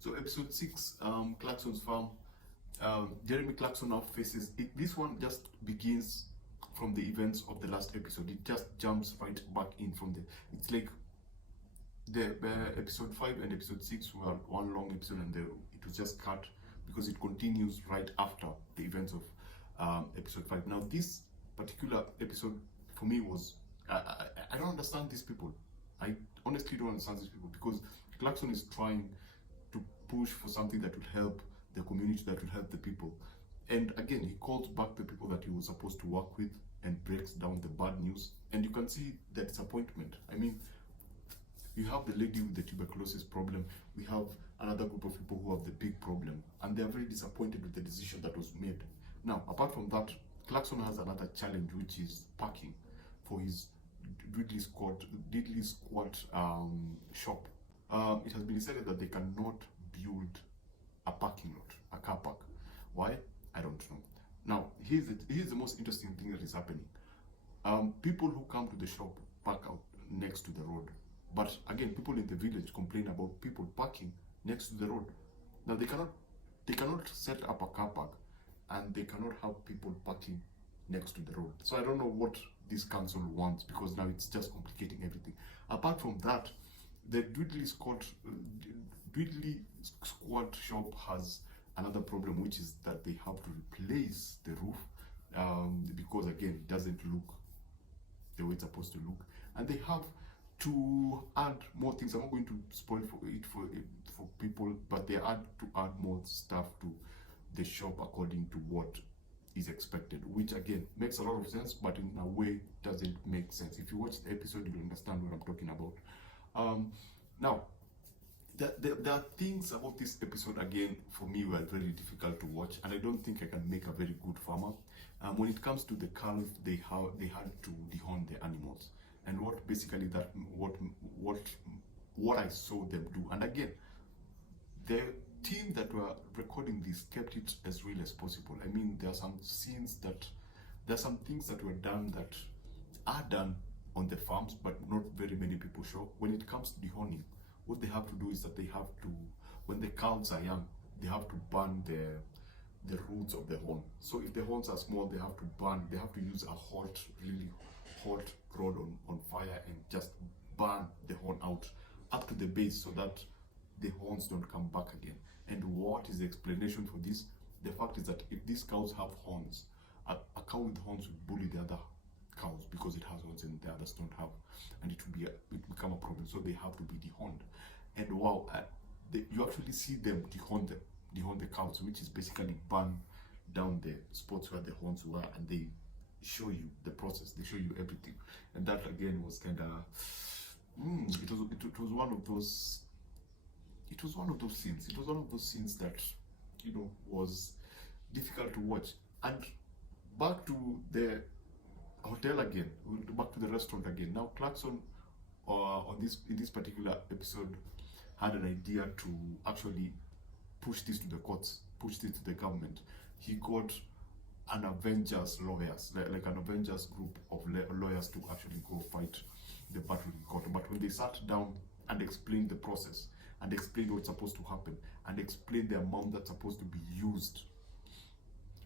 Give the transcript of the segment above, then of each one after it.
So episode 6, Clarkson's Farm. Jeremy Clarkson now faces it. This one just begins from the events of the last episode. It just jumps right back in from the. It's like the episode 5 and episode 6 were one long episode, and it was just cut because it continues right after the events of episode 5. Now this particular episode for me was I don't understand these people. I honestly don't understand these people, because Clarkson is trying to push for something that will help the community, that will help the people. And again, he calls back the people that he was supposed to work with and breaks down the bad news. And you can see the disappointment. I mean, you have the lady with the tuberculosis problem. We have another group of people who have the big problem, and they are very disappointed with the decision that was made. Now, apart from that, Clarkson has another challenge, which is parking for his diddly squat shop. It has been decided that they cannot build a parking lot, a car park. Why? I don't know. Now, here's the most interesting thing that is happening. People who come to the shop park out next to the road. But again, people in the village complain about people parking next to the road. Now, they cannot set up a car park, and they cannot have people parking next to the road. So I don't know what this council wants, because now it's just complicating everything. Apart from that, the Dwiddly Squad shop has another problem, which is that they have to replace the roof because again, it doesn't look the way it's supposed to look, and they have to add more things. I'm not going to spoil for people, but they had to add more stuff to the shop according to what is expected, which again makes a lot of sense, but in a way doesn't make sense. If you watch the episode, you'll understand what I'm talking about. Now, there are things about this episode, again, for me, were very difficult to watch, and I don't think I can make a very good farmer. When it comes to the calf, they had to dehorn the animals, and what I saw them do. And again, the team that were recording this kept it as real as possible. I mean, there are some things that were done that are done on the farms, but not very many people show. When it comes to dehorning, what they have to do is that they have to, when the calves are young, they have to burn the roots of the horn. So if the horns are small, they have to use a really hot rod on fire and just burn the horn out up to the base, so that the horns don't come back again. And what is the explanation for this? The fact is that if these cows have horns, a cow with horns will bully the other cows because it has horns and the others don't have, and it will become a problem. So they have to be dehorned. And wow, you actually see them dehorn the cows, which is basically burn down the spots where the horns were, and they show you the process. They show you everything, and that again was kind of it was one of those. It was one of those scenes. It was one of those scenes that, was difficult to watch. And back to the hotel again, back to the restaurant again. Now Clarkson, in this particular episode, had an idea to actually push this to the courts, push this to the government. He got an Avengers lawyers, like an Avengers group of lawyers, to actually go fight the battle in court. But when they sat down and explained the process, and explain what's supposed to happen, and explain the amount that's supposed to be used,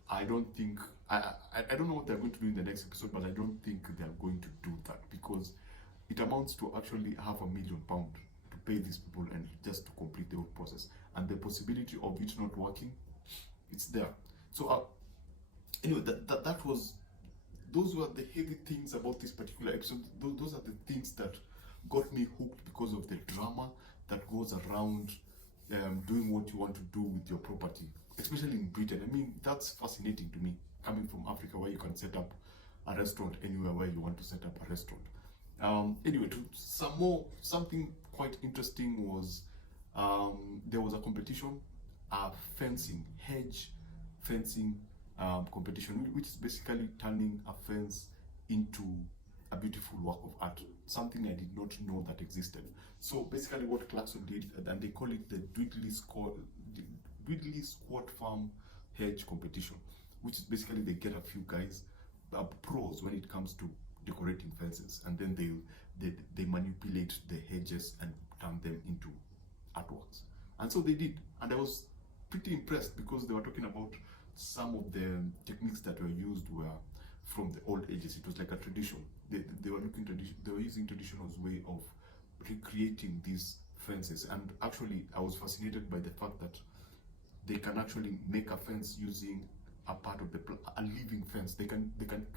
I don't know what they're going to do in the next episode, but I don't think they're going to do that, because it amounts to actually £500,000 to pay these people and just to complete the whole process, and the possibility of it not working, it's there. So anyway, those were the heavy things about this particular episode. Those are the things that got me hooked, because of the drama that goes around doing what you want to do with your property, especially in Britain. I mean, that's fascinating to me, coming from Africa, where you can set up a restaurant anywhere where you want to set up a restaurant. Anyway, something quite interesting was there was a competition, a hedge fencing competition, which is basically turning a fence into a beautiful work of art, something I did not know that existed. So basically what Clarkson did, and they call it the Dwiddly Squad Farm Hedge Competition, which is basically they get a few guys, pros when it comes to decorating fences, and then they manipulate the hedges and turn them into artworks. And so they did. And I was pretty impressed because they were talking about some of the techniques that were used were from the old ages. It was like a tradition. They were using traditional way of recreating these fences. And actually, I was fascinated by the fact that they can actually make a fence using a part of a living fence. They can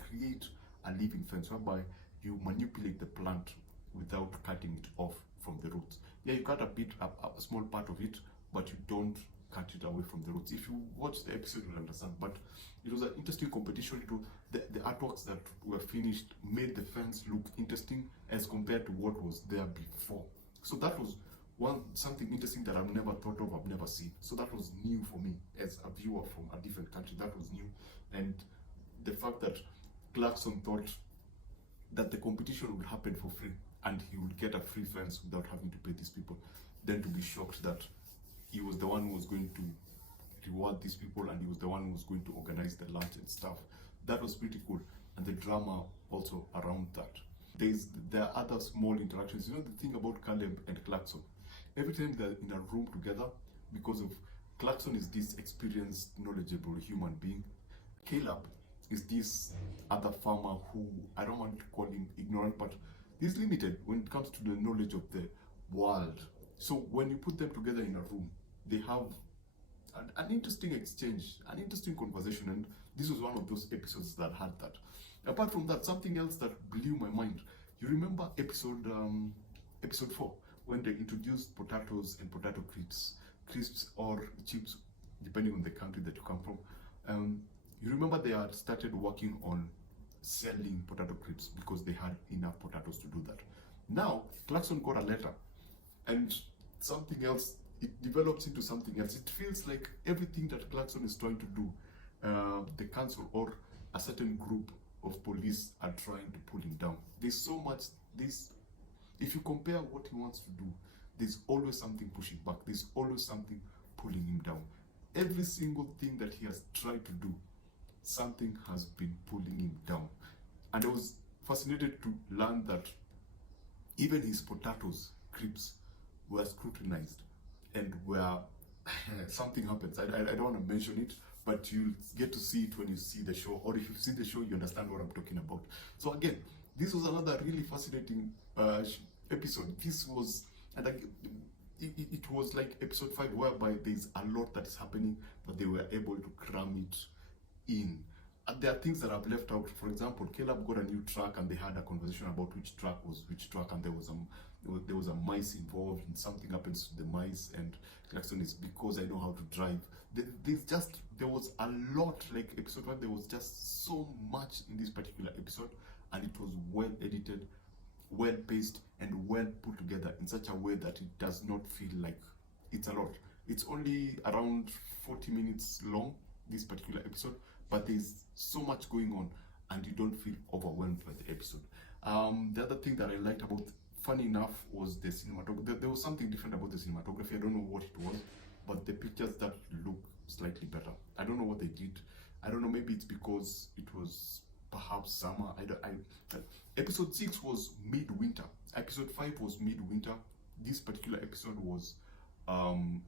create a living fence whereby you manipulate the plant without cutting it off from the roots. Yeah, you cut a small part of it, but you don't cut it away from the roots. If you watch the episode, you'll understand. But it was an interesting competition. The artworks that were finished made the fence look interesting as compared to what was there before. So that was something interesting that I've never thought of, I've never seen. So that was new for me as a viewer from a different country. That was new. And the fact that Clarkson thought that the competition would happen for free and he would get a free fence without having to pay these people, then to be shocked that he was the one who was going to reward these people and he was the one who was going to organize the lunch and stuff. That was pretty cool. And the drama also around that. There are other small interactions. You know the thing about Caleb and Clarkson? Every time they're in a room together, because of Clarkson is this experienced, knowledgeable human being, Caleb is this other farmer who, I don't want to call him ignorant, but he's limited when it comes to the knowledge of the world. So when you put them together in a room, they have an interesting exchange, an interesting conversation, and this was one of those episodes that had that. Apart from that, something else that blew my mind. You remember episode 4, when they introduced potatoes and potato crisps or chips, depending on the country that you come from. You remember they had started working on selling potato crisps because they had enough potatoes to do that. Now, Clarkson got a letter, and something else, it develops into something else. It feels like everything that Clarkson is trying to do, the council or a certain group of police are trying to pull him down. There's so much, if you compare what he wants to do, there's always something pushing back. There's always something pulling him down. Every single thing that he has tried to do, something has been pulling him down. And I was fascinated to learn that even his potatoes, crisps, were scrutinized and were something happens. I don't want to mention it, but you'll get to see it when you see the show, or if you've seen the show, you understand what I'm talking about. So again, this was another really fascinating episode. This was, and it was like episode 5, whereby there's a lot that is happening, but they were able to cram it in. And there are things that I've left out. For example, Caleb got a new truck and they had a conversation about which truck was which truck, and there was a mice involved, and something happens to the mice, and Clarkson is, because I know how to drive. There was a lot, like episode 1, there was just so much in this particular episode, and it was well edited, well paced, and well put together in such a way that it does not feel like it's a lot. It's only around 40 minutes long, this particular episode, but there's so much going on and you don't feel overwhelmed by the episode. The other thing that I liked about, funny enough, was the cinematography. There was something different about the cinematography. I don't know what it was, but the pictures that look slightly better. I don't know what they did. I don't know, maybe it's because it was perhaps summer. Episode 6 was midwinter. Episode 5 was midwinter. This particular episode was,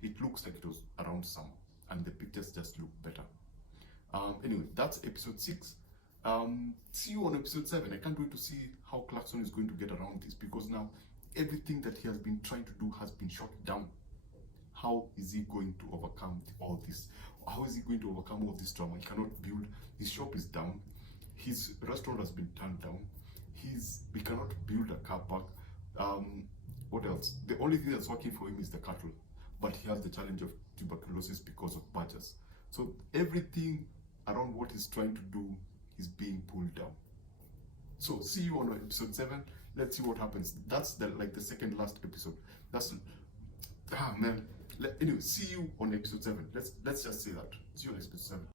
it looks like it was around summer, and the pictures just look better. Anyway, that's episode 6. See you on episode 7. I can't wait to see how Clarkson is going to get around this, because now everything that he has been trying to do has been shut down. How is he going to overcome all this? How is he going to overcome all this trauma? He cannot build. His shop is down. His restaurant has been turned down. We cannot build a car park. What else? The only thing that's working for him is the cattle, but he has the challenge of tuberculosis because of badgers. So everything around what he's trying to do is being pulled down. So see you on episode 7. Let's see what happens. That's the second last episode. Man. Anyway, see you on episode 7. Let's just say that. See you on episode 7.